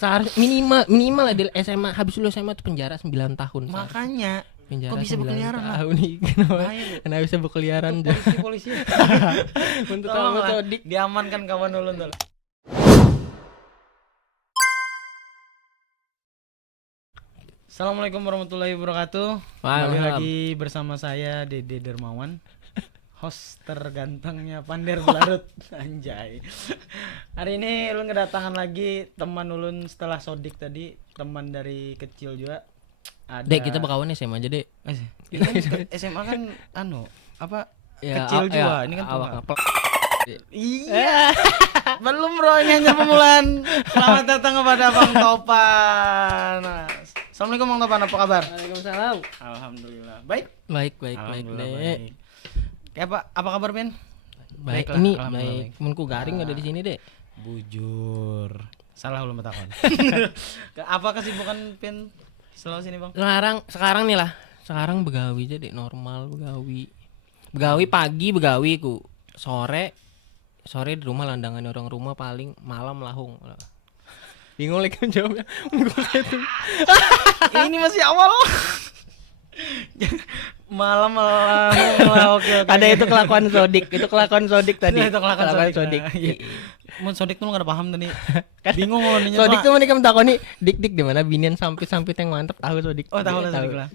Seharusnya minimal lah di SMA, habis lulus SMA tuh penjara 9 tahun. Makanya Penjara kok bisa 9 berkeliaran lah? tahun nih. Kenapa? Bahaya, Bu. Kenapa bisa berkeliaran? Polisi. Untuk kamu Tolonglah, Sodik. diamankan kawan ulun tuh. Assalamualaikum warahmatullahi wabarakatuh. Kembali Waalaikumsalam. lagi bersama saya Dede Dermawan, host tergantengnya Pander Belarut. Anjay. Hari ini ulun kedatangan lagi teman ulun setelah Sodik tadi, teman dari kecil juga. Ada Dek, kita berkawan SMA aja, Dek. Ini kan SMA kan Ya, kecil juga. ya, Ini kan awak tua. ngapel. Iya. Belum bro, ini hanya pembulan. Selamat datang kepada Bang Topan. Assalamualaikum Bang Topan, apa kabar? Waalaikumsalam. Alhamdulillah. Baik. Baik, Alhamdulillah, Dek. baik. Kayak apa kabar, Ben? Baik, Baiklah, ini alhamdulillah baik. Temanku Garing ada di sini, Dek. Bujur. Salah ulun betakon. Apa kesibukan Ben selalu sini, Bang? Sekarang nih lah. Sekarang begawi aja, Dek, normal begawi. Begawi pagi begawi ku. Sore di rumah landangan orang rumah, paling malam lahung. Bingung lagi jawabnya. Ini masih awal. Malam lah. Oke. Ada itu kelakuan Sodik tadi. Itu kelakuan Sodik. Iya. Mun Sodik tuh lu enggak ada paham tadi. Bingung kalau nanya. Sodik tuh menikam takoni, dik di mana binian sampai yang mantep tahu Sodik. Oh, tahu lah Tahu. Sodik lah.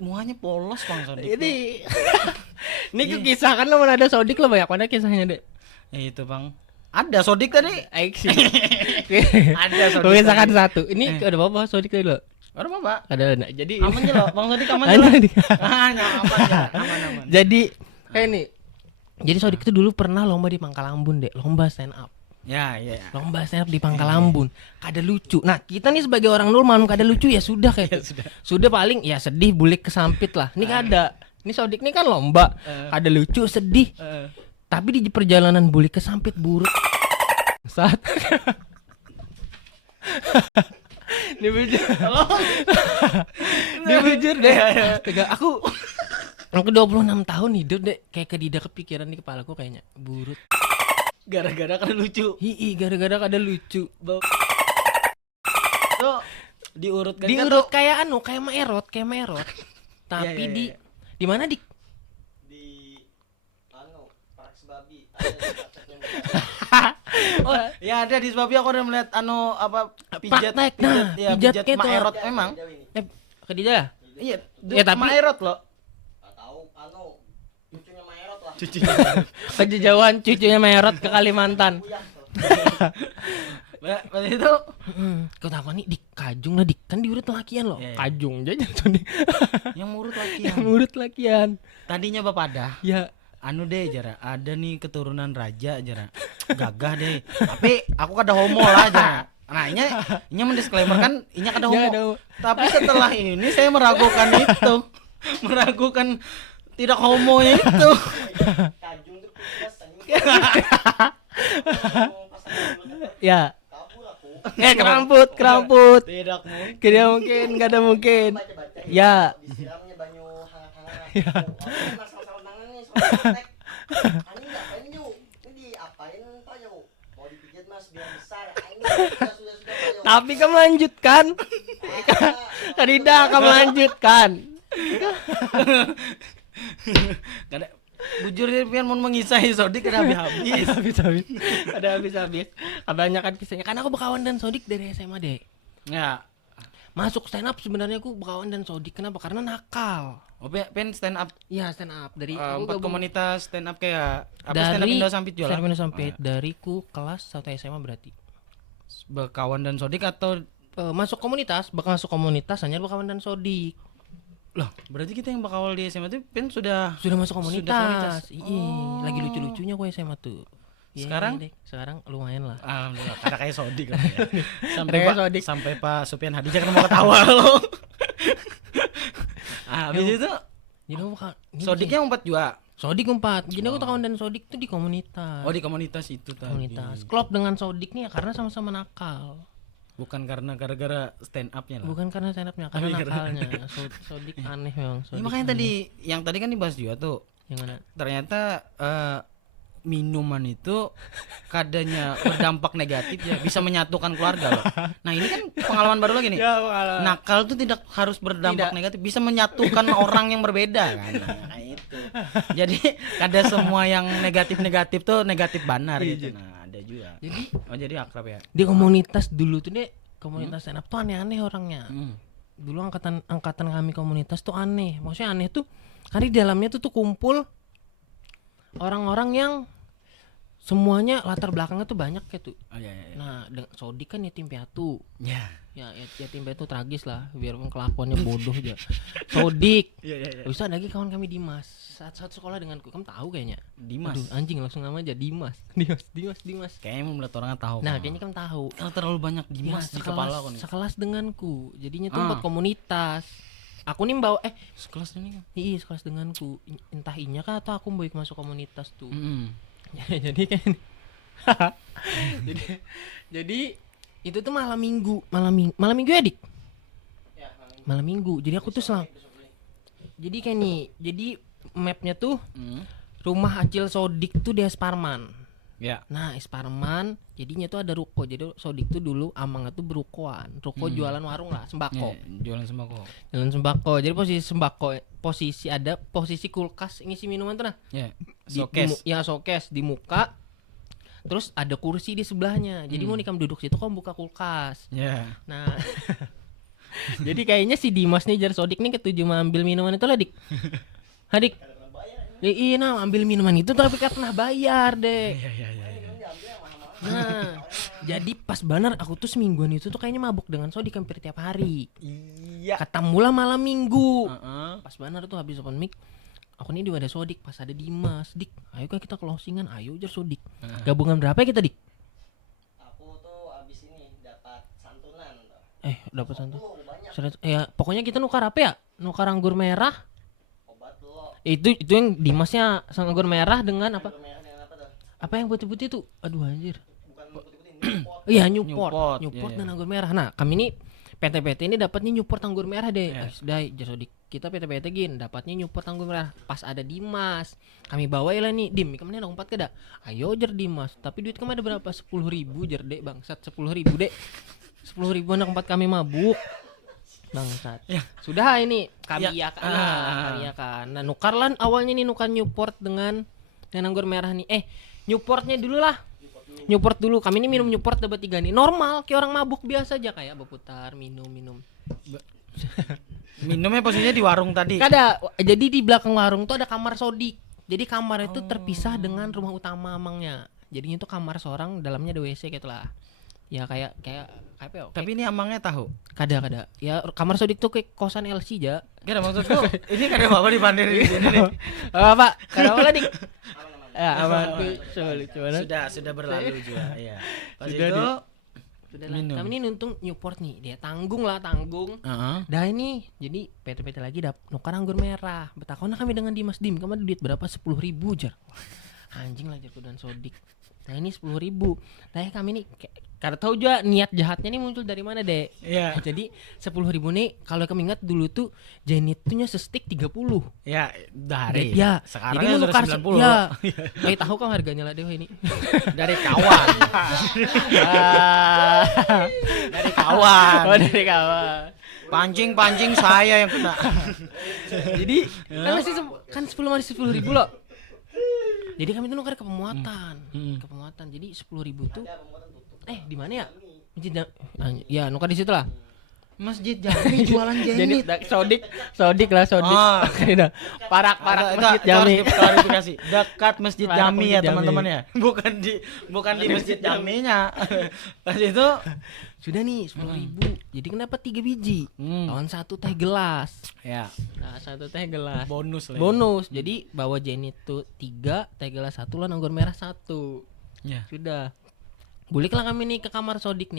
Muanya polos Bang Sodik. Ini kisahkan lo mana ada Sodik lo, banyak mana kisahnya, Dek. Itu Bang. Ada Sodik tadi. Aiksi. Ada Sodik. Kisahkan satu. Ini ada apa Sodik tadi lo? Ada apa, Pak? Ada. Nah, jadi Aman aja lo, Bang Sodik aman aja lo. Ada. Aman. Jadi kayak nih. Jadi Sodik itu dulu pernah lomba di Pangkalambun, Dek. Lomba stand up. Ya. Lomba stand up di Pangkalambun. Kada lucu. Nah, kita nih sebagai orang normal kada lucu ya sudah kayak. Sudah paling ya sedih, bulik kesampit lah. Ini kada. Ini Sodik nih kan lomba. Kada lucu, sedih. Tapi di perjalanan bulik kesampit buruk. Saat Dia bujur deh. Astaga, aku 26 tahun hidup, Dek. Kayak kedida kepikiran di kepalaku kayaknya buruk. Gara-gara kan lucu. Gara-gara kada lucu. Tuh diurutkan Diurut kayak kayak maerot. Tapi Iya. di mana, Dik? di Parks Babi. Oh, ya ada di Babi aku udah melihat pijat Praktek. Nah, pijat pijat gitu. maerot memang. Kedida. Iya, Ya, tapi- maerot loh. Cucunya Maerot lah. Cucunya. Kejauhan cucunya Maerot ke Kalimantan. Pas itu Kau tahu nih, Dik, kajung lah, Dik. Kan diurut lakian loh. Iya. Kajung aja Dik. yang murut lagi Yang urut lakian. Tadinya Bapak dah. Ya, Deh jara, ada nih keturunan raja jara. Gagah deh. Tapi aku kada homo lah jara. Nah, ini mendisklaimer kan, ini kada homo. Ya, ada. Tapi setelah ini saya meragukan itu. Meragukan tidak homonya itu. Kajung tuh plus anjing. ya. Kabur aku. Keramput. Tidak mungkin. Tidak mungkin, gak ada mungkin. Baca-baca. Ya. Disiramnya banyu hangat-hangat. Aku masalah tangan nih soal tek. Anjing ngapain yuk? Ini diapain Pak yuk? Mau dipijat Mas biar besar. Anjing sudah Pak yuk. Tapi kamu lanjutkan. Kadida kamu lanjutkan. Kada bujur dia pian mau mengisahi Sodik kada habis. Habis. Ada habis. Kebanyakan kisahnya. Karena aku berkawan dan Sodik dari SMA, Dek. Ya. Masuk stand up sebenarnya aku berkawan dan Sodik. Kenapa? Karena nakal. Oh, pen stand up Iya, stand up dari aku empat gabung komunitas stand up kayak apa dari stand up Indo Sampit jualan. Stand up Indo Sampit dariku kelas 1 SMA berarti. Berkawan dan Sodik atau Masuk komunitas hanya berkawan dan Sodik. loh, berarti kita yang bakal di SMA tuh pen sudah Masuk komunitas. Iya, Oh. lagi lucu-lucunya gue SMA tuh. Iya, Sekarang? Dek. Sekarang lumayan lah. alhamdulillah kada kayak Sodik lah ya. Sampai Kayak Pak Sodik. sampai Pak Supian Hadi jangan mau ketawa lo. Habis itu Jadi aku Sodiknya 4 juga. Sodik 4. Jadi aku kawan dan Sodik tuh di komunitas. Oh, di komunitas itu tadi. Komunitas. Klop dengan Sodik nih ya karena sama-sama nakal. Bukan karena gara-gara stand up-nya lah. Bukan karena stand up-nya, karena Tapi karena- nakalnya. Sodik aneh memang. Ya, Sodik makanya aneh. tadi yang tadi kan dibahas juga tuh. Yang mana? Ternyata minuman itu kadanya berdampak negatif ya, bisa menyatukan keluarga loh. Nah ini kan pengalaman baru lagi nih. Nakal tuh tidak harus berdampak negatif, bisa menyatukan orang yang berbeda kan. Nah itu. Jadi ada semua yang negatif-negatif tuh negatif banar gitu. Nah ada juga. Jadi akrab ya. Di komunitas dulu tuh deh, komunitas stand up tuh aneh-aneh orangnya. Dulu angkatan kami komunitas tuh aneh. Maksudnya aneh tuh karena di dalamnya tuh kumpul orang-orang yang semuanya latar belakangnya tuh banyak kayak tuh. Nah, Sodik kan yatim piatu. Ya yatim piatu tragis lah, biarpun kelakuannya bodoh aja. Sodik. Bisa ada lagi kawan kami Dimas. Saat sekolah denganku, kamu tahu kayaknya. Dimas. Aduh, anjing langsung nama aja Dimas. Dimas. Kayaknya mau melihat orangnya tahu. Nah, kayaknya kamu tahu. Terlalu banyak Dimas di kepala aku nih. Sekelas denganku. Jadinya tuh buat komunitas. Aku nih bawa sekelas ini kan. Iya, sekelas denganku. Entah inya kah atau aku mau masuk komunitas tuh. Jadi kayak jadi itu tuh malam minggu ya Dik? Malam minggu. Jadi aku tuh jadi kayak nih, jadi mapnya tuh rumah Acil Sodik tuh di Esparman. Nah Esparman jadinya tuh ada ruko. Jadi Sodik tuh dulu amangnya tuh berukoan, ruko jualan warung lah, sembako. Jualan sembako. Jadi posisi kulkas ngisi minuman tuh nah. Showcase di muka. Terus ada kursi di sebelahnya. Jadi mau nikam duduk situ kok buka kulkas. Nah. Jadi kayaknya si Dimas nih jar Sodik nih ketujuh ambil minuman itu lah Dik. Hadik. Iya nah ambil minuman itu tapi gak pernah bayar deh. Nah, jadi pas benar aku tuh semingguan itu tuh kayaknya mabuk dengan Sodik hampir tiap hari. Ketemulah malam minggu. Pas benar tuh habis open mic. Aku nih di wadah Sodik pas ada Dimas. Dik, ayo kan kita closingan, ayo jar Sodik. Gabungan berapa ya kita Dik? Aku tuh abis ini dapat santunan. Dapat santunan. Ya, pokoknya kita nukar apa ya? Nukar anggur merah. Itu yang Dimasnya anggur merah dengan apa? Apa yang putih-putih itu? Aduh anjir. Bukan putih-putih, Iya Newport Iya. dan anggur merah. Nah kami ini PT ini dapatnya Newport anggur merah deh. Sudah jadi kita PT gin dapatnya Newport anggur merah. Pas ada Dimas, kami bawa lah nih Dim. Kemana dong 4 kada? Ayo jar Dimas. Tapi duit kemana berapa? 10.000 jar dek bangsat 10.000 dek. 10.000 anak 4 kami mabuk. Bangsat. Sudah ini kami kan. Nah nukarlan awalnya nih nukar Newport dengan anggur merah nih. Newportnya dulu lah. Newport dulu. Kami ini minum Newport dapat 3 nih. Normal kayak orang mabuk biasa aja kayak berputar minum. Minumnya posisinya di warung tadi. Kada. Jadi di belakang warung tuh ada kamar Sodik. Jadi kamar itu terpisah dengan rumah utama amangnya. Jadinya itu kamar seorang, dalamnya ada WC gitu lah. Ya kayak apa ya? Tapi ini amangnya tahu. Kada. Ya kamar Sodik tuh kayak kosan LC aja. Kada maksudku. Ini kada apa di Pandir di sini nih. Pak, kada apa Dik? Aman tuh sudah berlalu juga ya. Pas Sudah itu minum. Kami ini nuntung Newport nih, dia tanggung. Dah ini jadi PT lagi nukar anggur merah. Betakona kami dengan Dimas Dim, kamu duit berapa? 10.000 jar. Anjing lah jarku dan Sodik. Nah ini 10.000. Nah kami nih kada tahu juga niat jahatnya nih muncul dari mana deh. Iya. Jadi 10.000 nih kalau kamu ingat dulu tuh Janitunya sestik 30. Ya dari. Ya. Sekarang jadi ya menukar 90. Ya. Tahu kan harganya lah dewa ini. Dari kawan. Dari kawan. Oh dari kawan. Pancing saya yang kena. Jadi kan 10 10.000 loh. Jadi kami tuh nukar ke pemuatan. Jadi 10.000 tuh di mana ya? Masjid ya nukar di situ lah. Masjid Jami jualan Janit. Sodik lah. Parak Masjid Jami. Klarifikasi. Dekat Masjid Jami ya teman-teman ya. Bukan di Masjid Jaminya. Pas itu sudah nih 10.000. Jadi kenapa 3 biji? Lawan 1 teh gelas. Ya. Nah, 1 teh gelas. Bonus. Jadi bawa Janit tuh 3, teh gelas 1 lah anggur merah 1. Ya. Sudah. Buliklah kami nih ke kamar Sodik.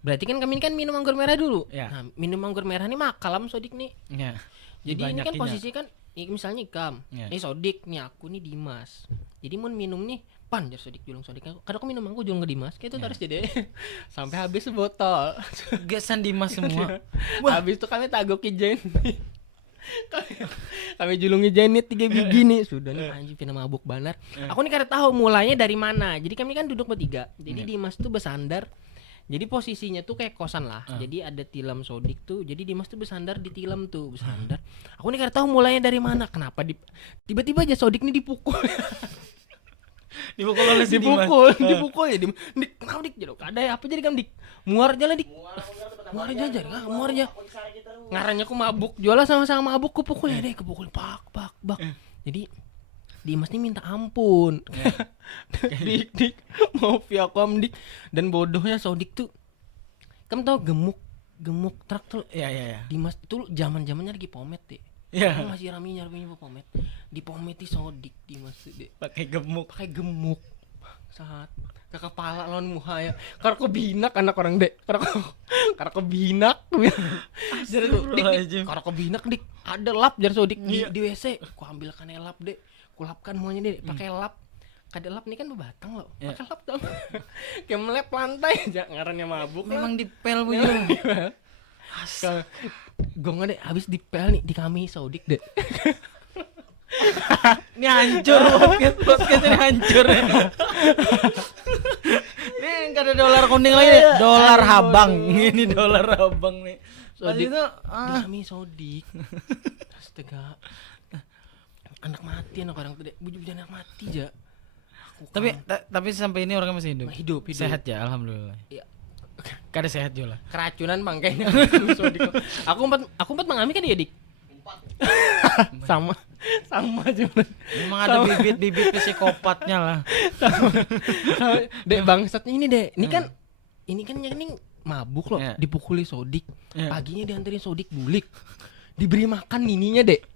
Berarti kan kami kan minum anggur merah dulu. Ya. Nah, minum anggur merah nih makalam Sodik nih. Ya. Jadi ini kan posisi kan misalnya Ikam, Ya. ini Sodik, nih aku nih Dimas. Jadi mau minum nih, pan jar Sodik julung Sodik. Kadang aku minum aku julung ke Dimas, kayak itu terus jadi sampai habis sebotol. Gesan Dimas semua. Habis itu kami tagokin Jen. Kami julungi Janet 3 biji nih. Sudah nih anjing pina mabuk banar. Aku nih kada tahu mulainya dari mana. Jadi kami kan duduk bertiga. Jadi Dimas tuh bersandar. Jadi posisinya tuh kayak kosan lah. Jadi ada tilam Sodik tuh. Jadi Dimas tuh bersandar di tilam tuh, bersandar. Aku nih kada tahu mulainya dari mana. Kenapa tiba-tiba aja Sodik nih dipukul. Dipukul oleh si Dimas. Dipukul ya Dik. Kenapa Dik? Jadi ada apa jadi kamu Dik? Muar aja lah Dik. Muar aja. Ngarannya aku mabuk. Jualan sama-sama mabuk kupukul ya deh, kepukul bak. Jadi Dimas nih minta ampun. Dik, maaf ya Om Dik. Dan bodohnya Sodik tuh, kamu tau gemuk truk tuh. Iya. Dimas tuh zaman-zamannya lagi pomet deh. Iya. Masih raminya pomet. Dipometi Sodik Dimas tuh deh. Pakai gemuk. Saat ke kepala lawan muha ya. Karena aku binak anak orang dek. Karena aku binak. Jadi Dik. Karena aku binak Dik. Ada lap jar Sodik di WC. Ku ambilkan lap dek. Kulapkan semuanya deh, pakai lap. Kada lap nih kan bebatang loh. Pakai lap dong. Kayak melep lantai aja ngarannya mabuk. Memang dipel punya. Gongnya deh habis dipel nih di kami Sodik deh. Ini hancur podcast ini hancur. Ini enggak ada dolar kuning lagi nih. Dolar habang. Ini dolar habang nih. Sodik Itu di kami Sodik. Astaga. Anak mati anak orang tuh deh. Bujuk anak mati aja. Tapi sampai ini orangnya masih hidup. Hidup. Sehat ya, alhamdulillah. Iya. Kada sehat juga lah. Keracunan bangkainya. Aku empat mengalami kan ya Dik. sama aja. Memang ada bibit-bibit psikopatnya lah. Dek bangsatnya ini dek. Ini kan ini mabuk loh. Dipukuli Sodik. Paginya dianterin Sodik bulik. Diberi makan nininya dek.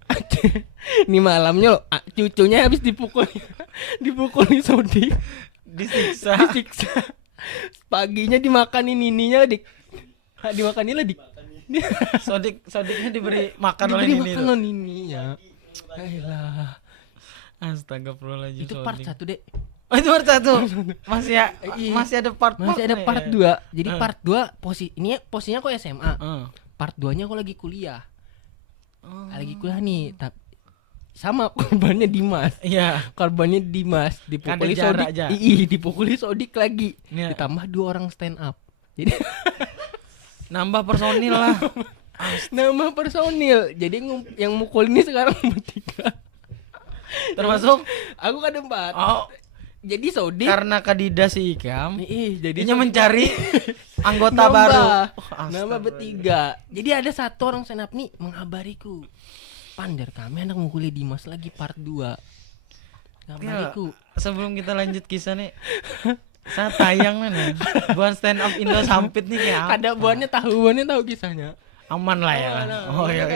Nih malamnya loh cucunya habis dipukuli Sodik. Disiksa. Paginya dimakanin nininya dik. Dimakanin lah dik. Sodiknya diberi makan oleh Diberi Nini. makan oleh nininya. Ayolah. Astagfirullahaladzim. Itu part 1 dek. Oh itu part 1. Masih ada part 2. Jadi part 2 posisinya kok SMA. Part 2-nya aku lagi kuliah. Lagi kuliah nih, sama korbannya Dimas. Iya. Korbannya Dimas dipukuli Sodik. Dipukuli Sodik lagi. Ditambah 2 orang stand up. Jadi nambah personil lah. Nambah personil. Jadi yang mukul ini sekarang bertiga. Termasuk aku kan 4. Oh. Jadi Sodik karena Kadida si Ikam. Jadinya mencari anggota baru. Nambah bertiga. Jadi ada 1 orang stand up nih mengabariku. Pandar kami anak mukuli Dimas lagi part 2. Ngabariku. Sebelum kita lanjut kisah nih. Saya tayang nih. Buan stand up Indo Sampit nih kayak apa? Ada buannya tahu kisahnya. Aman lah ya. Oh iya.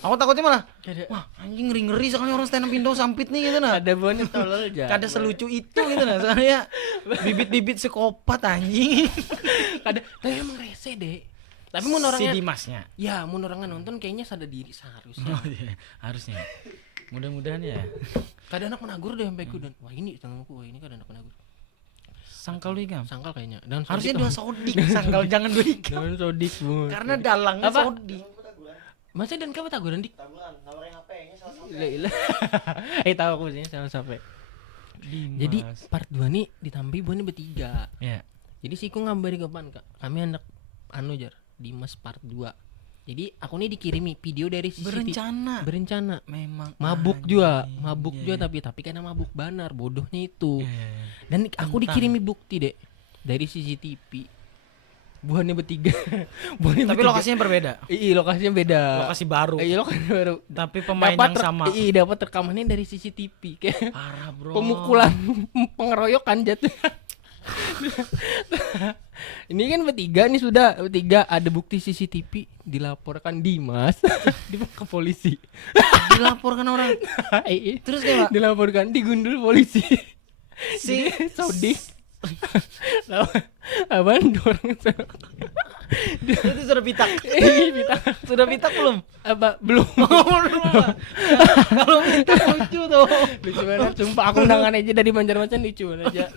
Aku takutnya malah, wah anjing ngeri sekali orang stand up Indo Sampit nih gitu nah. Ada buannya tolol aja. Kada selucu itu gitu nah. Soalnya bibit-bibit psikopat anjing. Tapi emang rese deh. Tapi mun orangnya si Dimasnya. Ya, mun orangnya nonton kayaknya sadar diri seharusnya. Oh iya, harusnya. Mudah-mudahan ya. Kada anak menagur deh sampai ku dan wah ini tanganku, wah ini kada anak menagur. Sangkal lu Ikam. Sangkal kayaknya. Dan harusnya 2 Sodik sangkal jangan 2 Ikam. Jangan Sodik, Bu. Karena dalangnya Sodik. Masa dan kamu taguran dik? Taguran, nawarin HP-nya salah sampai. Ilah. Tahu aku sih salah sampai. Jadi part 2 nih ditambahi buannya bertiga. Iya. Jadi siku ngambari kapan Kak? Kami anak jar Dimas part 2. Jadi aku nih dikirimi video dari CCTV. Berencana. Memang mabuk juga tapi karena mabuk banar bodohnya itu. Dan aku dikirimi bukti dek dari CCTV. Buannya bertiga. Tapi lokasinya berbeda. Iya, lokasinya beda. Lokasi baru. Iya, lokasi baru. Tapi pemain yang sama. Iya, dapat rekamannya dari CCTV. Kayak parah, Bro. Pemukulan, pengeroyokan jatuh. Ini kan bertiga nih sudah bertiga ada bukti CCTV dilaporkan Dimas ke polisi. Dilaporkan orang. Terus kayak dilaporkan digundul polisi. Si Sodik. Apaan orang itu sudah pitak. Sudah pitak belum? Apa belum? Kalau pitak lucu tuh. Lucu banget sumpah aku undangan aja dari Banjarmasin lucu aja.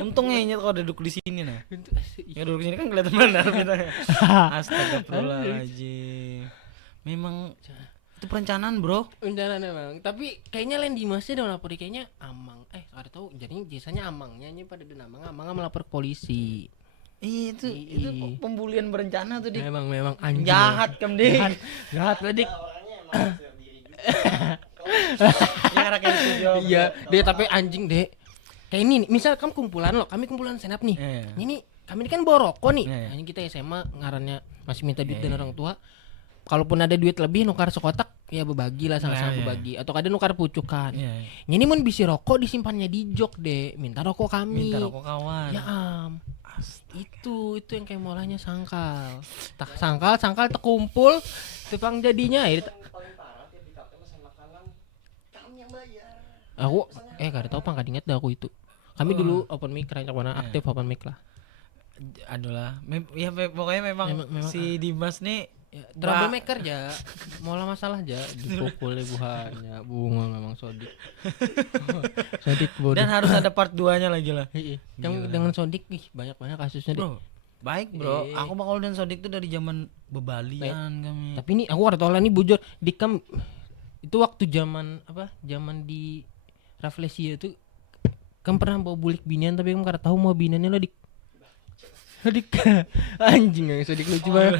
Untungnya ini kalau duduk di sini nah. Ya duduk di sini kan kelihatan benar pitanya. Astagfirullahaladzim. Memang itu perencanaan, Bro. Beneran emang. Tapi kayaknya Len Dimasnya udah lapor kayaknya Amang. Ada tahu jadi jasanya Amangnya nya pada dan Amang melapor ke polisi. Itu pembulian berencana tuh, Dik. Memang anjing. Jahat kamu, Dik. Jahat lah, Dik. Orangnya emang sadar diri juga. Ya karena kayak gitu, Jo. Iya, Dek, tapi anjing, Dek. Kayak ini nih, misal kamu kumpulan lo, kami kumpulan senap nih. Iya. Ini kami ini kan bawa rokok nih. Iya. Hanya kita SMA ngarannya masih minta duit dari orang tua. Kalaupun ada duit lebih nukar sekotak ya berbagi lah sama-sama Iya. berbagi atau kadang nukar pucukan. Iya. Ini mun bisi rokok disimpannya di jok deh, minta rokok kami. Minta rokok kawan. Ya itu yang kayak molanya sangkal. Tak sangkal terkumpul, tepang jadinya ya. Yang paling parah tiap di kafe pesan makanan kami yang bayar. Aku kada tahu pangkat ingat dah aku itu. Kami dulu open mic rancang mana aktif open mic lah. Aduh lah. Pokoknya memang si Dimas nih Troublemaker aja, mola masalah aja, dipukul buahnya, bunga memang Sodik. Sodik bodoh. dan harus ada part 2-nya lagi lah. Yang dengan Sodik banyak kasusnya deh. Bro, baik bro. Aku bakal dan Sodik tuh dari zaman bebalian kami. Tapi ini aku ada tahu lah nih bujur dikam itu waktu zaman apa? Zaman di Rafflesia itu kamu pernah bawa bulik binian tapi kamu kada tahu mau biniannya lo Sodik anjing yang Sodik lucu banget.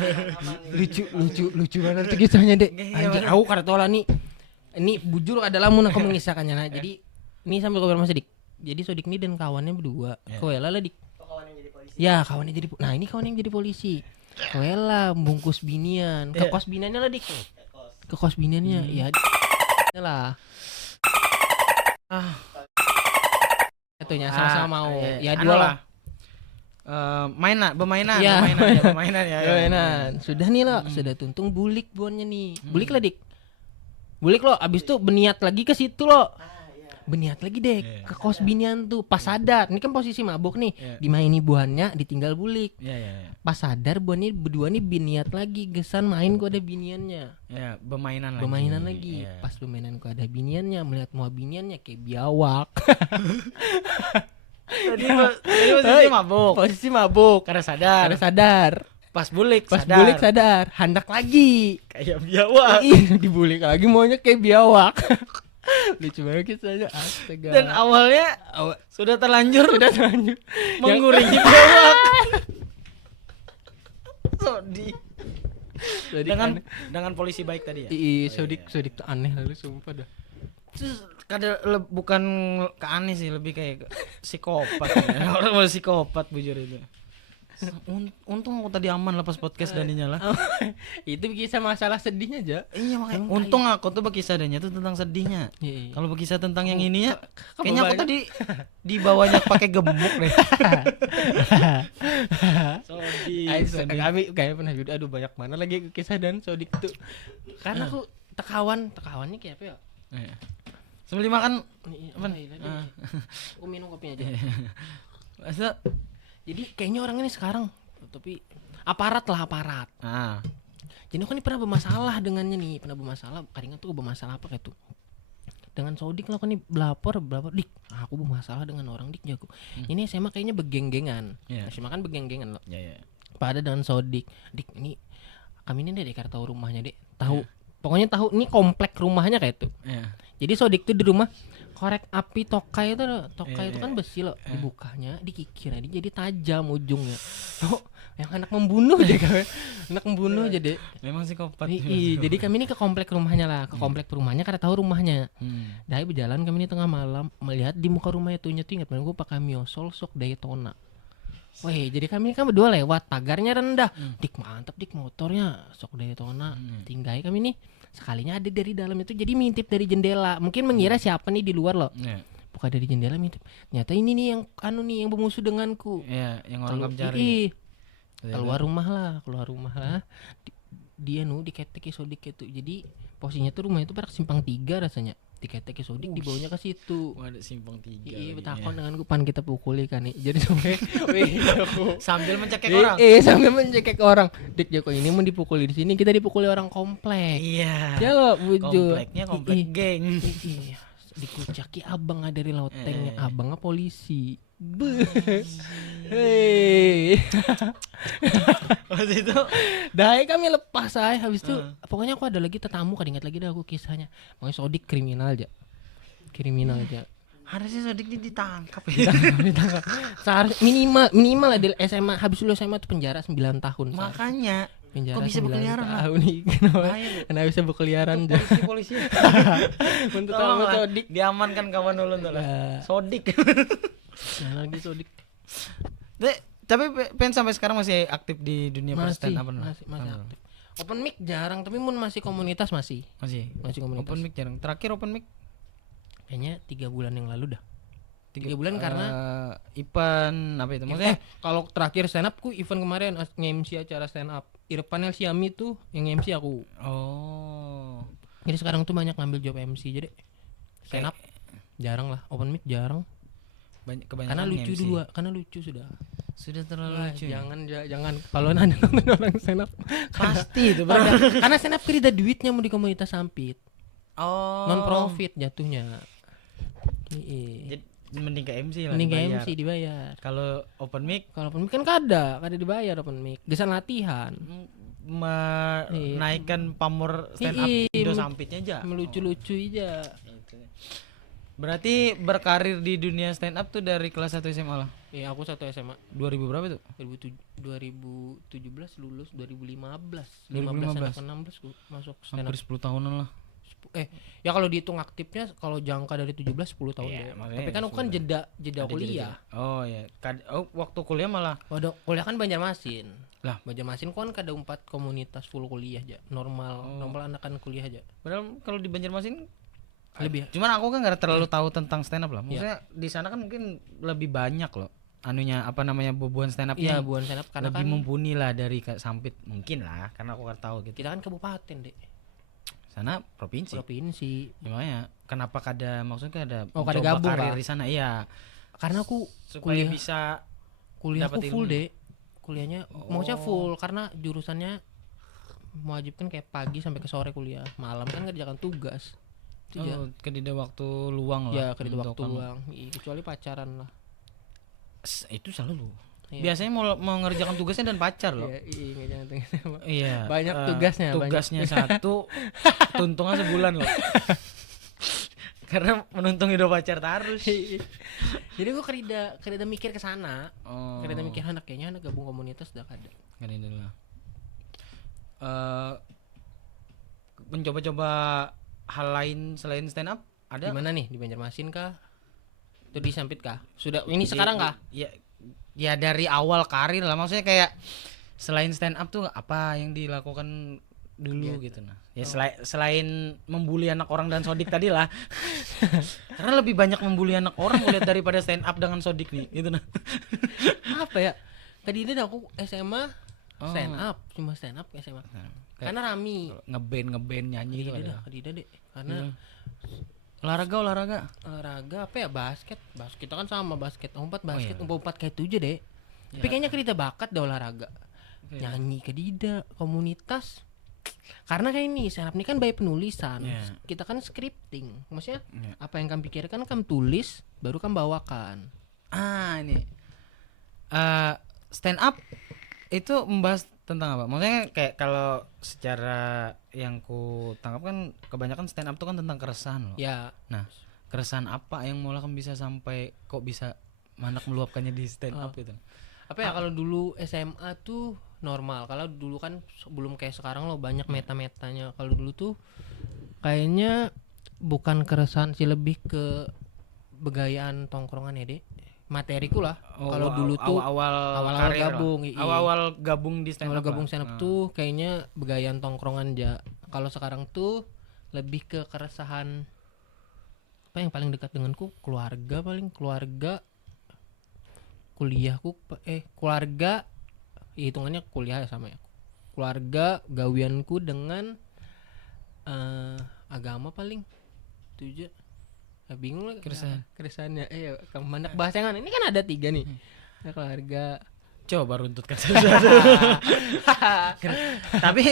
lucu banget tuh kisahnya dek. Anjing aku kada tahu lah nih. Ini bujur adalah mun aku mengisahkannya nah. Jadi ini sambil ngobrol sama Sodik. Jadi Sodik ini dan kawannya berdua. Koela lah dik. Kawan yang jadi polisi. Ya kawannya jadi nah ini kawan yang jadi polisi. Koela bungkus binian. Ke kos biniannya lah dik. Ke kos biniannya ya lah. Itunya sama-sama mau. Ya dua lah. Bermainan Ya. ya. Sudah nih lo, sudah tuntung bulik buannya nih. Bulik lah dik. Bulik lo, abis itu beniat lagi ke situ lo. Beniat lagi deh ke kos binian tuh. Pas sadar, ini kan posisi mabuk nih. Dimaini buannya, ditinggal bulik. Iya. Pas sadar buannya berdua nih beniat lagi gesan main kok ada biniannya. Ya, bermainan lagi. Iya. Pas bermainan kok ada biniannya, melihat mau biniannya kayak biawak. Tadi posisi mabuk. Posisi mabuk. Karena sadar. Pas bulik sadar. Handak lagi. Kayak biawak. Dibulik lagi maunya kayak biawak. Lucu banget kisahnya. Astaga. Dan awalnya sudah terlanjur menguringi Yang- biawak. Sodik. Sodik Dengan polisi baik tadi ya. Sodik tuh aneh lalu sumpah dah. Terus bukan ke aneh sih, lebih kayak psikopat ya. Orang mau psikopat bujur itu. Untung aku tadi aman lah pas podcast Daninya lah. Itu kisah masalah sedihnya aja. Iya makanya. Untung aku tuh berkisah Daninya tuh tentang sedihnya. Iya. Kalau berkisah tentang yang ini ya, Kamu kayaknya aku banyak. tadi dibawanya pakai gemuk deh. Kami kayak pernah juga aduh banyak mana lagi kisah dan Sodik tuh. Karena aku tekawannya kayak apa ya? Sebelum makan Aku minum kopi aja. masa Jadi kayaknya orang ini sekarang tapi aparat. Jadi aku ini pernah bermasalah dengannya nih, kadang tuh bermasalah apa kayak tuh. Dengan Sodik lah aku nih belapor dik, aku bermasalah dengan orang dik jago. Ini SMA kayaknya begeng-gengan. SMA kan begeng-gengan loh. Pada dengan Sodik, dik ini kami ini dek tahu rumahnya dek, tahu. Pokoknya tahu ini komplek rumahnya kayak tuh. Jadi Sodik tuh di rumah korek api tokai itu itu kan besi loh, dibukanya dikikir jadi tajam ujungnya. Oh, yang anak membunuh aja kan. Anak membunuh aja deh. memang psikopat. Jadi kami ini ke komplek rumahnya lah, komplek rumahnya karena tahu rumahnya. Dari berjalan kami ini tengah malam melihat di muka rumahnya tuh ingat gue pakai miosol sok Daytona. Wih, jadi kami kan berdua lewat, pagarnya rendah. Dik mantap dik motornya sok Daytona. Tinggai kami nih sekalinya ada dari dalam itu jadi mintip dari jendela. Mungkin mengira siapa nih di luar loh. Buka dari jendela mintip. Ternyata ini nih yang bermusuh denganku. Iya, yang orang cari. Keluar rumah lah. Dia diketek Sodik itu. Jadi posisinya tuh rumah itu pada simpang 3 rasanya. Diketek Sodik dibawanya ke situ. Ada simpang 3. Iya, betakon dengan pan kita pukuli kan nih. Jadi sambil mencekik orang. Sambil mencekik orang. Dik Joko ini mau dipukuli di sini, kita dipukuli orang komplek. Iya. Ya lo bujur. Kompleknya komplek geng. Iya. Dikucaki abang dari lotengnya, abangnya polisi. Hei. Waktu itu Dai kami lepas ay. Habis itu pokoknya aku ada lagi tetamu, kan ingat lagi dah aku kisahnya. Pokoknya Sodik kriminal aja. Kriminal aja. harusnya Sodik ini ditangkap ya. Ditangkap. Minimal lah di SMA, habis lulus SMA tuh penjara 9 tahun. Makanya Penjara kok bisa 9 berkeliaran lah? tahun nih. Kenapa? Bahaya lu. Kenapa bisa berkeliaran? Polisi. Untuk Tolong kamu lah, Sodik. diamankan kawan ulun tuh lah. Ya. Sodik. Nah, lagi Sodik. Tapi Pen sampai sekarang masih aktif di dunia Masih, stand up masih aktif. Open mic jarang, tapi mun masih komunitas masih Masih komunitas. open mic jarang. Terakhir open mic Kayaknya 3 bulan yang lalu dah. 3 bulan karena event apa itu? Maksudnya kalau terakhir stand up ku event kemarin nge-MC acara stand up. Irfan El Syami tuh yang MC aku. oh. Jadi sekarang tuh banyak ngambil job MC, jadi stand up jarang lah, open mic jarang. Kebanyakan Karena lucu MC. dulu, karena lucu sudah. Sudah terlalu Wah, lucu. jangan kalau ada nonton orang stand up. Pasti itu, Bro. Karena stand up kita duitnya mau di komunitas sampit. Oh. Non profit jatuhnya. Iya. Jadi mending ke MC lah. Mending ke dibayar. MC dibayar. Kalau open mic Kalau open mic kan kada dibayar open mic. Gesan latihan. menaikkan pamor stand up Iya, Indo Sampitnya aja. Melucu-lucu aja. Itu. Berarti berkarir di dunia stand up tuh dari kelas 1 SMA lah. Iya, aku satu SMA 2000 berapa tuh? 2017 lulus 2015. 2015. 16 ku masuk stand Hampir up. 10 tahunan lah. Ya kalau dihitung aktifnya kalau jangka dari 17 10 tahun Iya, deh. makanya Tapi kan aku kan jeda Ada kuliah. jadi-jadi. Oh iya. Waktu kuliah malah Waduh, kuliah kan Banjarmasin. Lah. Banjarmasin kan kada 4 komunitas full kuliah aja. Normal anak-anak kuliah aja. padahal kalau di Banjarmasin Lebih. cuman aku kan nggak terlalu tahu tentang stand up lah. Maksudnya di sana kan mungkin lebih banyak loh anunya apa namanya boboan stand up Iya, bukan stand up karena lebih kan mumpuni lah dari Sampit mungkin lah karena aku nggak tahu gitu. kita kan kabupaten, Dek. Sana provinsi. Provinsi. Gimana? Kenapa kada maksudnya kada kada mencoba gabung karir kah? di sana? Iya. Karena aku Supaya kuliah bisa kuliah aku dapat full, ilmu. Dek. Kuliahnya maksudnya full karena jurusannya mewajibkan kayak pagi sampai ke sore kuliah. Malam kan ngerjakan tugas. Itu aja. kedida waktu luang lah. Ya, kredit untuk waktu kamu. luang. Kecuali pacaran lah. Itu selalu. Iya. Biasanya mau ngerjakan tugasnya dan pacar loh. Iya, jangan. Iya. Banyak tugasnya, Tugasnya satu, tuntungnya sebulan loh. Karena menuntung hidup pacar terus. Jadi gua kerida mikir ke sana. Oh. Kerida mikir kayaknya anak gabung komunitas udah kada. Kadida lah. Mencoba-coba hal lain selain stand up ada? Di mana nih? Di Banjarmasin kah? Itu di Sampit kah? Sudah ini sekarang kah? Ya dari awal karir lah, maksudnya kayak selain stand up tuh apa yang dilakukan dulu gitu nah. Ya selain membuli anak orang dan Sodik tadi lah. Karena lebih banyak membuli anak orang gue lihat daripada stand up dengan Sodik nih gitu nah. Apa ya? Tadi ini aku SMA stand up, cuma stand up SMA. Karena rami. Ngeband nyanyi gitu ada. Kadida deh. Karena Olahraga apa ya, basket kita kan sama basket basket umpat kayak itu aja deh. Tapi kayaknya kita bakat dah olahraga. Nyanyi kadida komunitas karena kayak ini stand up ini kan by penulisan. Kita kan scripting, maksudnya apa yang kamu pikirkan kamu tulis baru kamu bawakan. Ini stand up itu membahas tentang apa? Maksudnya kayak kalau secara yang ku tangkap kan kebanyakan stand up itu kan tentang keresahan loh. Ya. Nah, keresahan apa yang malah kan bisa sampai kok bisa manak meluapkannya di stand up itu? Apa ya kalau dulu SMA tuh normal. Kalau dulu kan sebelum kayak sekarang lo banyak meta-metanya. Kalau dulu tuh kayaknya bukan keresahan sih, lebih ke begayaan tongkrongan ya, Dek. Materiku lah. Kalau dulu tuh awal gabung, awal gabung di stand kalau up. gabung stand up tuh kayaknya begayaan tongkrongan aja. Kalau sekarang tuh lebih ke keresahan apa yang paling dekat denganku, keluarga, kuliahku, keluarga hitungannya kuliah ya sama ya. Keluarga, gawianku dengan agama paling itu aja. Bingung lah keresahannya. Kamu banyak bahas yang ini kan ada 3 nih. Keluarga, Coba runtutkan satu-satu. Tapi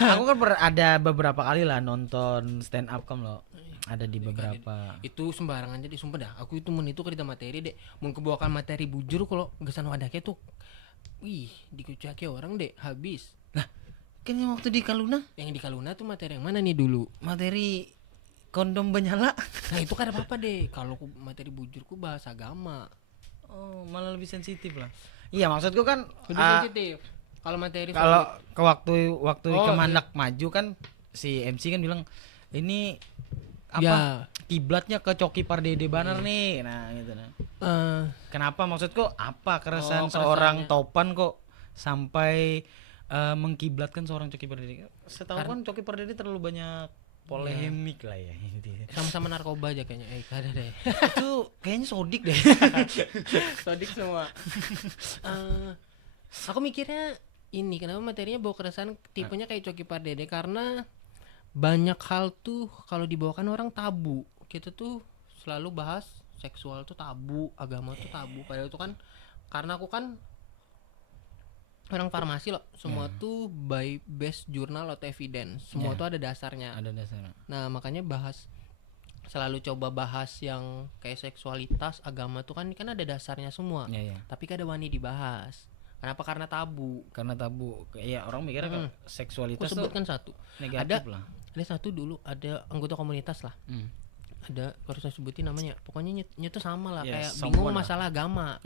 aku kan ada beberapa kali lah nonton stand up kamu loh. Ada di beberapa. Itu sembarangan jadi sumpah dah. Aku itu itu kerja materi dek. Mun kebawakan materi bujur kalau gesan wadahnya tuh. Wih, dikucaki orang dek habis. Lah, kan yang waktu di Kaluna Yang di Kaluna tuh materi yang mana nih dulu? materi kondom benyala. Nah, itu kan ada apa deh. Kalau materi bujurku bahasa agama. Oh, malah lebih sensitif lah. Iya, maksudku kan Lebih sensitif. Kalau materi kalau ke waktu Oh, Kemandak maju kan si MC kan bilang ini apa Ya. kiblatnya ke Coki Pardede Banner nih. Nah, gitu nah. Kenapa maksudku apa keresahan seorang Topan kok sampai mengkiblatkan seorang Coki Pardede? Setahu kan Coki Pardede terlalu banyak polemik lah ya intinya. sama-sama narkoba aja kayaknya. Ada deh. Itu kayaknya sodik deh. Sodik semua. Aku mikirnya ini kenapa materinya bawa keresahan tipenya kayak Coki Pardede karena banyak hal tuh kalau dibawakan orang tabu. Kita tuh selalu bahas seksual tuh tabu, agama tuh tabu. Padahal itu kan karena aku kan orang farmasi loh, semua tuh by best journal atau evidence, semua tuh ada dasarnya. Ada dasarnya. Nah makanya selalu coba bahas yang kayak seksualitas, agama tuh kan ada dasarnya semua. Iya. Tapi kan ada wani dibahas. Kenapa? Karena tabu. Karena tabu. Ya orang mikirnya kan Aku seksualitas tuh sebutkan satu. negatif lah. Ada satu dulu ada anggota komunitas lah. Ada harus saya sebutin namanya. Pokoknya nyet tuh sama lah kayak bingung masalah agama.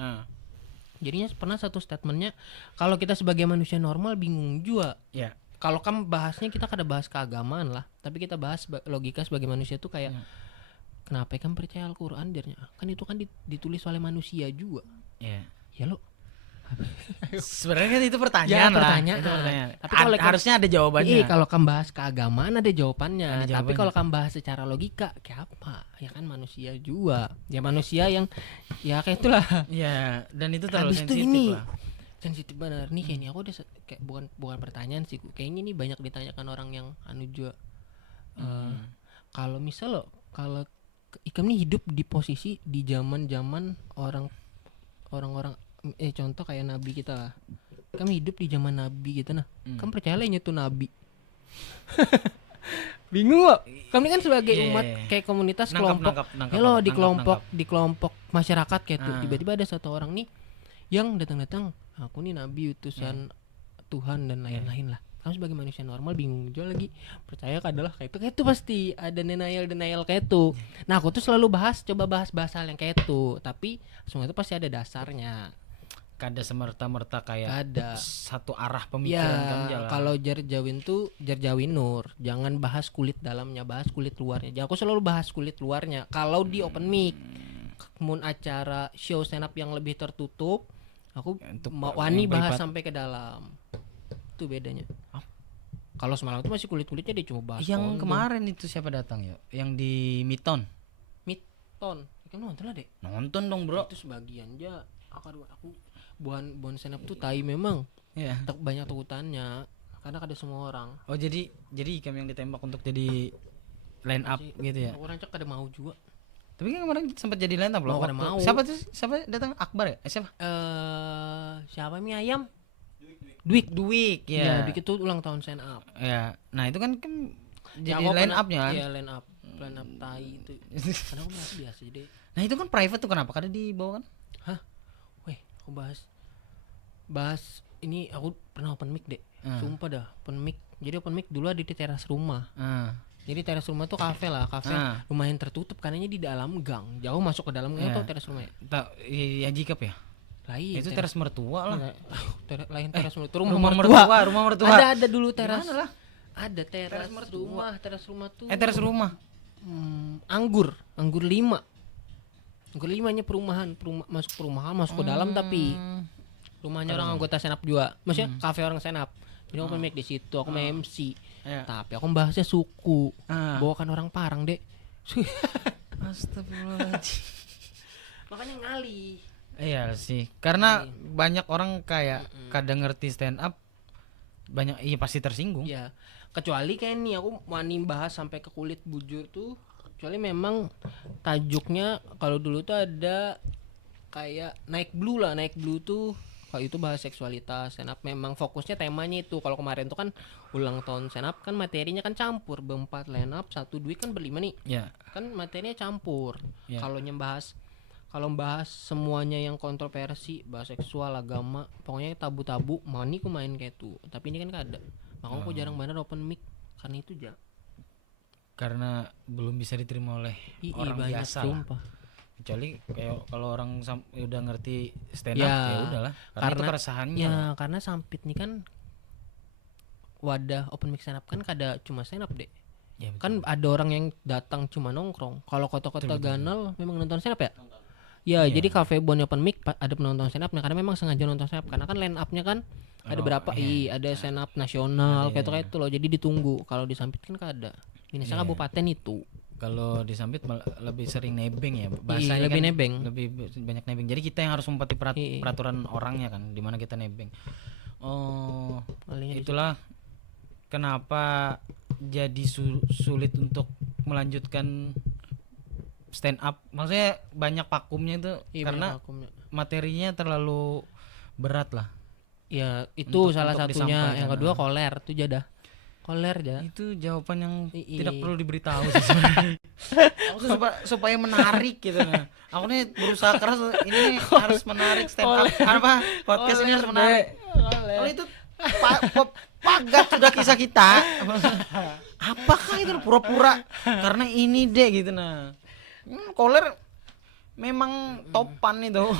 Jadinya pernah satu statementnya kalau kita sebagai manusia normal bingung juga. Ya. Kalau kan bahasnya kita kada bahas keagamaan lah, tapi kita bahas logika sebagai manusia tuh kayak kenapa kan percaya Al-Qur'an dirnya? Kan itu kan ditulis oleh manusia juga. Ya. Ya lo. Sebenarnya kan itu pertanyaan lah. pertanyaan. Itu pertanyaan. Tapi kalau harusnya ada jawabannya. Iya, kalau kan bahas keagamaan ada jawabannya. Ada Tapi jawabannya. kalau kan bahas secara logika kayak apa? Ya kan manusia juga. Ya manusia yang ya kayak itulah. Ya, dan itu terlalu Habis itu sensitif ini lah. sensitif benar nih kayaknya aku udah kayak bukan pertanyaan sih, kayaknya ini banyak ditanyakan orang yang anu juga. Kalau misal lo kalau Ikam nih hidup di posisi di zaman orang-orang contoh kayak nabi kita lah. Kami hidup di zaman nabi gitu nah. Kamu percaya lah itu nabi? Bingung loh. Kami kan sebagai umat kayak komunitas kelompok. Hello di kelompok masyarakat kayak tuh. Tiba-tiba ada satu orang nih yang datang-datang, aku nih nabi utusan Tuhan dan lain-lain lah. Kamu sebagai manusia normal bingung juga lagi percaya adalah kayak itu pasti ada denial kayak itu. Nah aku tuh selalu coba bahas hal yang kayak itu, tapi semua itu pasti ada dasarnya. Kada semerta-merta kayak Ada satu arah pemikiran kamu ya jalan. kalau jarjawin tuh jarjawin nur, jangan bahas kulit dalamnya, bahas kulit luarnya. Jadi aku selalu bahas kulit luarnya kalau di open mic. Mun acara show stand up yang lebih tertutup, aku wani bahas sampai ke dalam. Itu bedanya. Kalau semalam itu masih kulit-kulitnya dia cuma bahas. Yang kondom. kemarin itu siapa datang ya? Yang di Miton. Kamu nonton lah deh. Nonton dong, Bro. Itu sebagian aja. Aku buan stand up tuh tai memang. Iya. Banyak takutannya karena ada semua orang. Oh, jadi Ikam yang ditembak untuk jadi line up gitu ya. Orang cek ada mau juga. Tapi kan kemarin sempat jadi line up loh. Oh, kada mau. Siapa datang? Akbar ya? Siapa? Siapa mie ayam? Duik Ya, ya. Dwik itu ulang tahun stand up. Ya. Nah, itu kan Ya, jadi aku line pernah- up-nya kan. Iya, line up tai itu. Karena aku merasa biasa deh. Nah, itu kan private tuh kenapa kada dibawa kan? Weh, aku bahas ini aku pernah open mic deh. Sumpah dah, open mic. Jadi open mic dulu ada di teras rumah. Jadi teras rumah tuh kafe lah, lumayan tertutup karena di dalam gang. Jauh masuk ke dalam gang tuh teras rumahnya. Ya jikap ya. Lain. Itu teras mertua lah. Lain teras mertua. Rumah mertua. Ada dulu teras. Gimana lah? Ada teras rumah tuh. Teras rumah. Anggur 5. Anggur 5-nya perumahan, masuk ke dalam tapi rumahnya orang anggota senap juga. Maksudnya kafe orang senap. Jadi aku make di situ, aku main MC. Tapi aku bahasnya suku. Bawakan orang Parang, Dek. Astagfirullahaladzim. Makanya ngali. Iya sih, karena banyak orang kayak kadang ngerti stand up, banyak pasti tersinggung. Ya, kecuali kayak nih aku wani bahas sampai ke kulit bujur tuh, kecuali memang tajuknya kalau dulu tuh ada kayak naik blue tuh Kalau itu bahas seksualitas. Stand up memang fokusnya temanya itu. Kalau kemarin tuh kan ulang tahun stand up kan materinya kan campur, berempat line up, satu Dwi kan berlima nih. Ya. Kan materinya campur. Ya. Kalau bahas semuanya yang kontroversi, bahas seksual, agama, pokoknya tabu-tabu, mani ku main kayak tuh. Tapi ini kan ada. Makanya aku jarang banget open mic karena itu Karena belum bisa diterima oleh orang banyak biasa lah. sumpah. Kecuali kayak kalau orang udah ngerti stand up Ya, ya udahlah. Karena itu keresahannya. Ya, karena Sampit nih kan wadah open mic stand up kan kada cuma stand up deh. Ya, betul. Kan ada orang yang datang cuma nongkrong. Kalau kota-kota ganal memang nonton stand up ya? Ya, Iya. jadi Cafe Bon open mic ada penonton stand up karena memang sengaja nonton stand up karena kan line up-nya kan ada berapa? Ada stand up nasional kayak itu loh. Jadi ditunggu. Kalau di Sampit kan kada. Ini kabupaten itu. Kalau di Sampit lebih sering nebeng ya bahasanya. Lebih kan nebeng. Lebih banyak nebeng. Jadi kita yang harus mempati peraturan orangnya kan, di mana kita nebeng. Oh, Palingnya itulah kenapa jadi sulit untuk melanjutkan stand up. Maksudnya banyak vakumnya itu karena materinya terlalu berat lah. Ya itu salah untuk satunya. Yang kedua disampaikan. koler tuh jadah. Koler ya. Itu jawaban yang Iya. tidak perlu diberitahu sih sebenarnya. Aku tuh supaya menarik gitu nah. Aku nih berusaha keras ini nih harus menarik stand up. Apa? Podcast ini harus menarik. Kalau itu pagat sudah kisah kita. Apakah itu pura-pura karena ini deh gitu nah. Koler memang topan itu.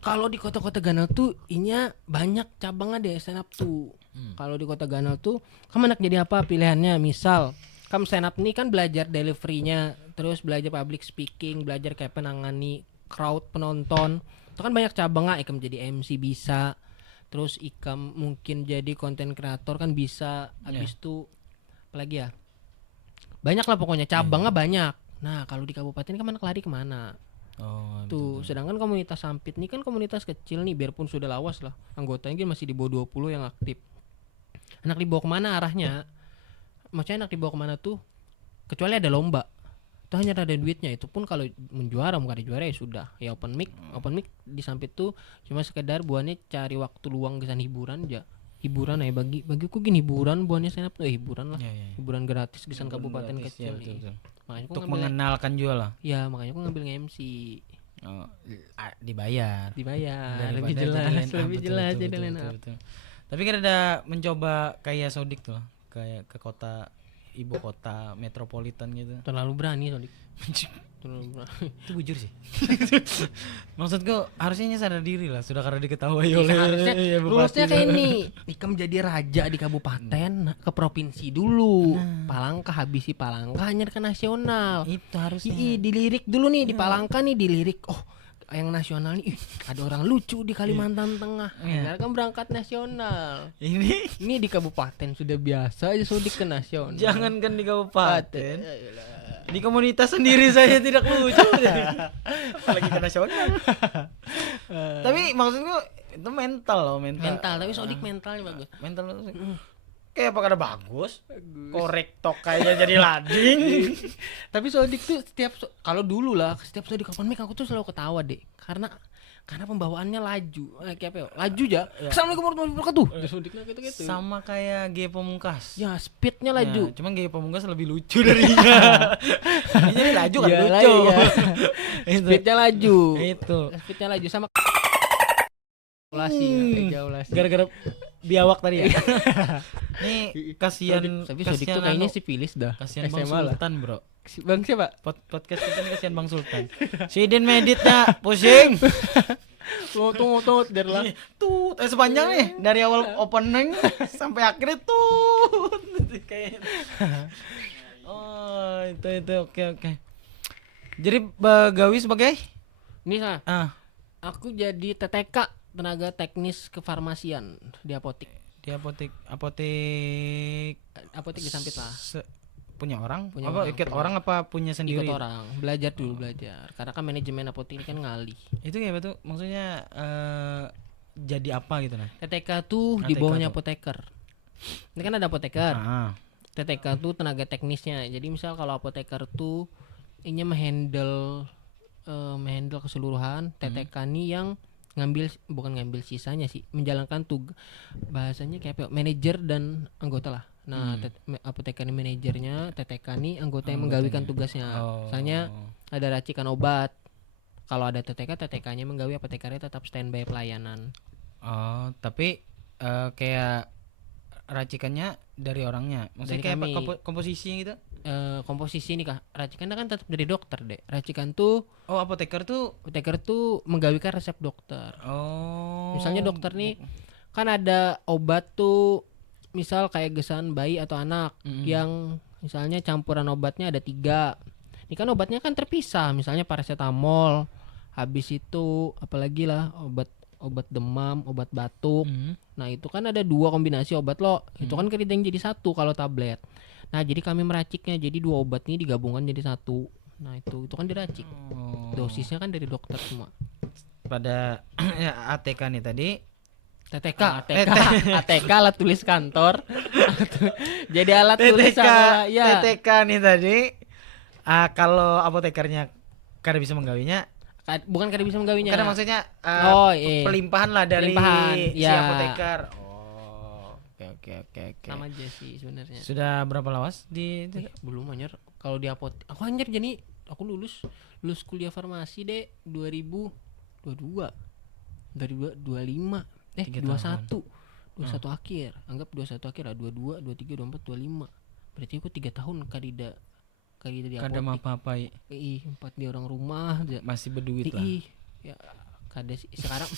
Kalau di kota-kota Ganal tuh inya banyak cabangnya deh stand up tuh. Kalau di kota Ganal tuh kamu enak jadi apa pilihannya? Misal kamu stand up nih kan belajar deliverynya, terus belajar public speaking, belajar kayak penangani crowd penonton. Itu kan banyak cabangnya. Ikam jadi MC bisa, terus ikam mungkin jadi konten kreator kan bisa. Habis itu apalagi ya? Banyak lah pokoknya cabangnya banyak. Nah kalau di kabupaten kan anak lari kemana? Oh, Tuh, sedangkan komunitas Sampit ini kan komunitas kecil nih, biarpun sudah lawas lah, anggotanya masih di bawah 20 yang aktif. Anak dibawa kemana arahnya? Maksudnya anak dibawa kemana tuh? Kecuali ada lomba, itu hanya ada duitnya. Itu pun kalau menjuara, bukan dijuara ya sudah. Ya open mic di Sampit tuh cuma sekedar buannya cari waktu luang kesan hiburan aja. Hiburan ya bagiku gini hiburan buannya stand up tuh hiburan lah. Hiburan gratis kesan kabupaten kecil nih. Makanya untuk mengenalkan juga lah. Ya makanya aku ngambil MC. Oh, dibayar lebih jelas jadi betul. Tapi kan ada mencoba kayak Sodik tuh kayak ke kota ibu kota metropolitan gitu. Terlalu berani Sodik. Terlalu berani. Itu bujur sih. Maksudku harusnya sadar diri lah sudah karena diketahui oleh harusnya kayak ini ikam jadi raja di kabupaten ke provinsi dulu. Palangka habisi Palangka hanya ke nasional. Itu harusnya. Dilirik dulu nih di Palangka nih dilirik. Oh yang nasional nih ada orang lucu di Kalimantan Tengah. Akhirnya kan berangkat nasional. Ini di kabupaten sudah biasa aja Sodik ke nasional. Jangankan di kabupaten. Di komunitas sendiri saya tidak lucu. Apalagi ke nasional. Tapi maksudku itu mental loh, mental. Tapi Sodik mentalnya bagus. Mental kayak apa kada bagus. Korek tok kayaknya jadi lading. Tapi Sodik tuh kalau dulu lah setiap Sodik open mic aku tuh selalu ketawa deh karena pembawaannya laju. Kayak apa ya? Laju aja. Assalamualaikum warahmatullahi wabarakatuh. Sodiknya gitu-gitu. Sama kayak G Pamungkas. Ya, speednya laju. Ya, cuman G Pamungkas lebih lucu darinya. Ini laju kan lucu. Speednya laju. Itu. Speednya laju sama ejakulasi. Gara-gara biawak tadi ya. Nih kasihan. Tapi Sodik tuh kayaknya sifilis dah. Kasihan Bang Sultan, Bro. Bang siapa? Podcast kita nih kasihan Bang Sultan. Sidin meditnya pusing. Tunggu derlah. Tuh, sepanjang nih dari awal opening sampai akhirnya tuh. Kayak. Oh, itu oke. Jadi Gawi sebagai ini aku jadi TTK, tenaga teknis kefarmasian di apotek. Di apotek di Sampit lah. Punya orang? Ikut orang apa punya sendiri? Ikut orang, belajar karena kan manajemen apotek ini kan ngalih. Itu kayak betul maksudnya jadi apa gitu nah? TTK tuh di bawahnya apoteker. Ini kan ada apoteker. TTK tuh tenaga teknisnya. Jadi misal kalau apoteker tuh ini menghandle keseluruhan, TTK nih yang bukan ngambil sisanya sih, menjalankan bahasanya kayak apa ya, manajer dan anggota lah. Nah, apoteker ini manajernya, TTK nih anggota yang menggawikan tugasnya. Misalnya ada racikan obat. Kalau ada TTK-nya menggawi, apotekernya tetap standby pelayanan. Oh, tapi kayak racikannya dari orangnya. Maksudnya Dari kayak kami. komposisi gitu. Komposisi nih kah, racikan kan tetap dari dokter deh. Racikan tuh, Oh, apoteker tuh. apoteker tuh menggawikan resep dokter. Oh. Misalnya dokter nih kan ada obat tuh, misal kayak gesan bayi atau anak yang misalnya campuran obatnya ada 3. Ini kan obatnya kan terpisah, misalnya paracetamol, habis itu apalagi lah obat demam, obat batuk. Nah itu kan ada 2 kombinasi obat lo, itu kan kerideng jadi 1 kalau tablet. Nah jadi kami meraciknya jadi 2 obat ini digabungkan jadi 1. Nah itu kan diracik. Dosisnya kan dari dokter semua. Pada ya, ATK nih tadi. TTK, ATK alat tulis kantor. Jadi alat tulis TTK, sama ya. TTK nih tadi. Kalau apotekernya kada bisa menggawinya, Bukan kada bisa menggawinya. karena maksudnya Iya. pelimpahan lah dari Pelimpahan, si ya. apoteker. Oh, oke. Sama aja sih sebenarnya. Sudah berapa lawas di Belum anjir. Kalau di apotek aku anjir jadi aku lulus kuliah farmasi deh 2022. 2025. 3 21. 21 akhir. Anggap 21 akhir lah, 22, 23, 24, 25. Berarti aku 3 tahun kadida di apotek. kada apa-apa Empat di orang rumah aja. masih berduit lah. Ya kada sih sekarang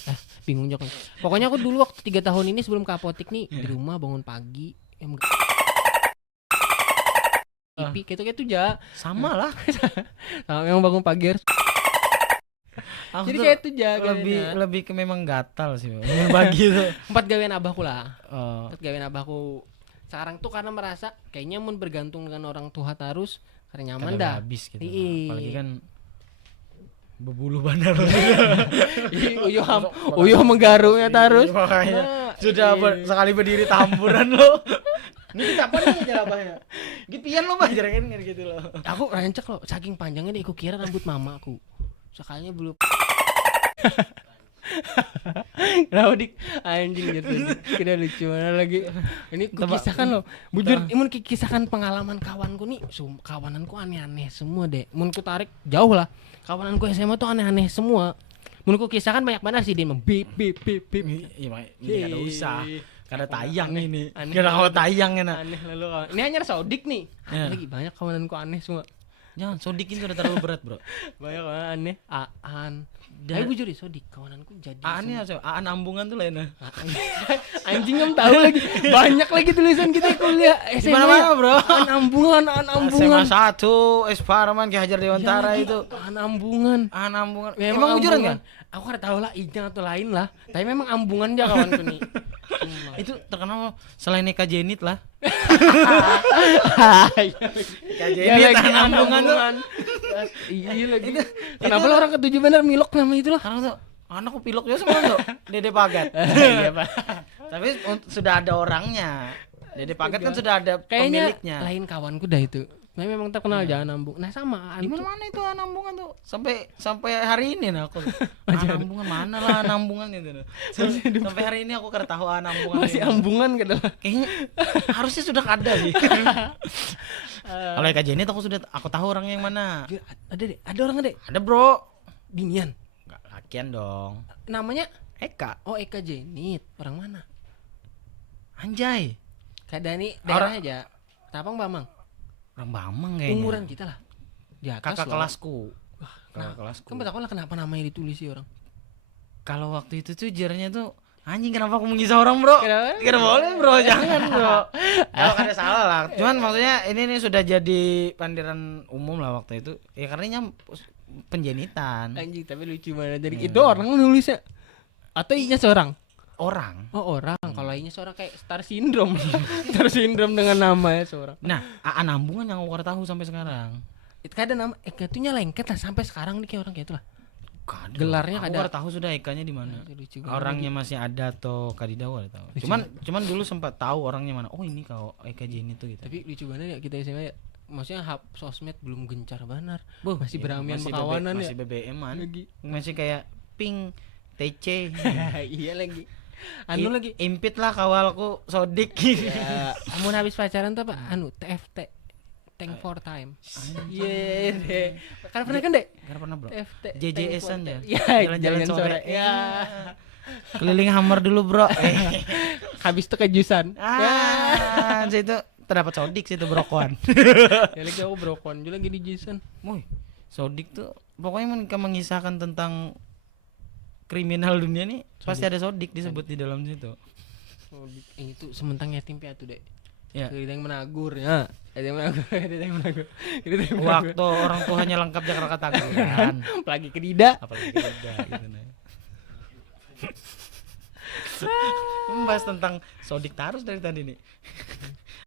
bingung juga. Pokoknya aku dulu waktu 3 tahun ini sebelum ke apotek nih di rumah bangun pagi TV gitu ja. Sama lah. Memang bangun pagi harus. Aku Jadi tuh kayak itu ja lebih ke memang gatal sih bagi itu. 4 gawean abahku lah. Oh. 4 gawean abahku. Sekarang tuh karena merasa kayaknya mun bergantung dengan orang tua harus karena nyaman Kada dah. habis gitu. Iya. Apalagi kan berbulu bandar. Uyuh menggarunya terus. Makanya Nah, sudah sekali berdiri tamburan lo. Ini kita apa nih cara abahnya? Gipian lo bah jarakan gitu loh. Aku rancak loh, saking panjangnya deh aku kira rambut mamaku. Sekalinya belum. Kenapa dik anjing gitu kira lucu mana lagi ini ku kisahkan loh bujur imun kisahkan pengalaman kawanku nih kawananku aneh-aneh semua deh mun ku tarik jauh lah kawananku SMA tuh aneh-aneh semua mun ku kisahkan banyak banget sih dia bip Iya, ini kada usah. Kada tayang ini. aneh. Kada mau tayang enak. aneh lalu kawan ini hanya sodik nih Ya. lagi banyak kawananku aneh semua Jangan sodikin sudah terlalu berat, Bro. banyak kawan aneh Aan ayo bujur ya sodik kawananku jadi Aan ya, Aan ambungan tuh lain. anjing kamu tahu lagi banyak lagi tulisan kita kuliah SMA Mana-mana, Bro. An ambungan SMA 1 Esparman Ki Hajar Dewantara itu. an ambungan Aan ambungan. memang Emang bujuran ambungan. kan? Aku kada tahu lah ijang atau lain lah tapi memang ambungan aja kawanku nih Itu terkenal selain Eka Jenit lah. Eka ya Jenit lagi Aan ambungan tuh. iya lagi kenapa lo orang ketujuh bener milok nama itu lah Karena tuh anakku piloknya semua tuh. Dede Pagat. iya pak Tapi sudah ada orangnya. Dede Pagat kan sudah ada kayaknya pemiliknya. lain kawanku dah itu tapi memang terkenal jangan ambung nah sama Di mana itu anambungan tuh? Sampai hari ini nah aku. Anambungan mana lah anambungan itu. Sampai hari ini aku kada tahu anambungan. masih ambungan gitu Kayaknya harusnya sudah ada sih. Kalau Eka Jenit aku tahu orangnya yang mana. ada orang ada Ada, Bro. binian Enggak lakian dong. namanya Eka. oh Eka Jenit orang mana Anjay. Kadani daerah aja Tapang Bamang Orang Bamang kayaknya. umuran kita lah di atas Kakak loh. kelasku. Kakak Nah, kelasku. kan aku lah kenapa namanya ditulis sih orang Kalau waktu itu tuh jarnya tuh anjing kenapa aku mengisah orang, Bro? Kenapa? Tidak boleh, Bro. Jangan, Bro. Kalau ada salah lah. Cuman maksudnya ini sudah jadi pandiran umum lah waktu itu. Ya karena penjenitan. anjing tapi lucu banget jadi itu orang nulisnya atau inya seorang Orang. oh orang kalau inya seorang kayak star syndrome star syndrome dengan namanya seorang Nah, Aan ambungan yang aku tahu sampai sekarang. itu kan ada nama Eka-nya lengket lah sampai sekarang nih kayak orang kayak itu lah Kada. Gelarnya aku kada. baru tahu sudah Ekanya di mana. lucu banget. Orangnya masih ada atau Kadidau ada tahu. Lucu. Cuman dulu sempat tahu orangnya mana. Oh, ini kalau Eka Jenny tuh gitu. tapi lucu banget ya kita SMA ya maksudnya sosmed belum gencar banar Boh, masih iya, beramian masih berkawanan ya masih BBM-an. lagi Masih kayak ping TC. Iya lagi. Anu lagi. Impit lah kawalku Sodik. Ya, amun habis pacaran tuh apa? Anu TFT. Thank for time. Iya deh. Kan pernah kan, Dek? Gak pernah, Bro. TFT. JJS-an ya. Iya, Jalan-jalan sore. Ya. Keliling Hammer dulu, Bro. Habis itu kejusan. Situ terdapat Sodik situ brokoan. Ya lagi aku brokon juga lagi di Jason. Woi, Sodik tuh pokoknya mengisahkan tentang kriminal dunia nih pasti ada Sodik disebut di dalam situ. Itu sementang yatim piatu, Dek. Ya. Ada yang menagur ya. Ada yang menagur, ada yang menagur. Waktu orang tuanya lengkap Jakarta Tangguran. Apalagi ke Dida. Apalagi beda gitu nah. Membahas tentang Sodik terus dari tadi nih.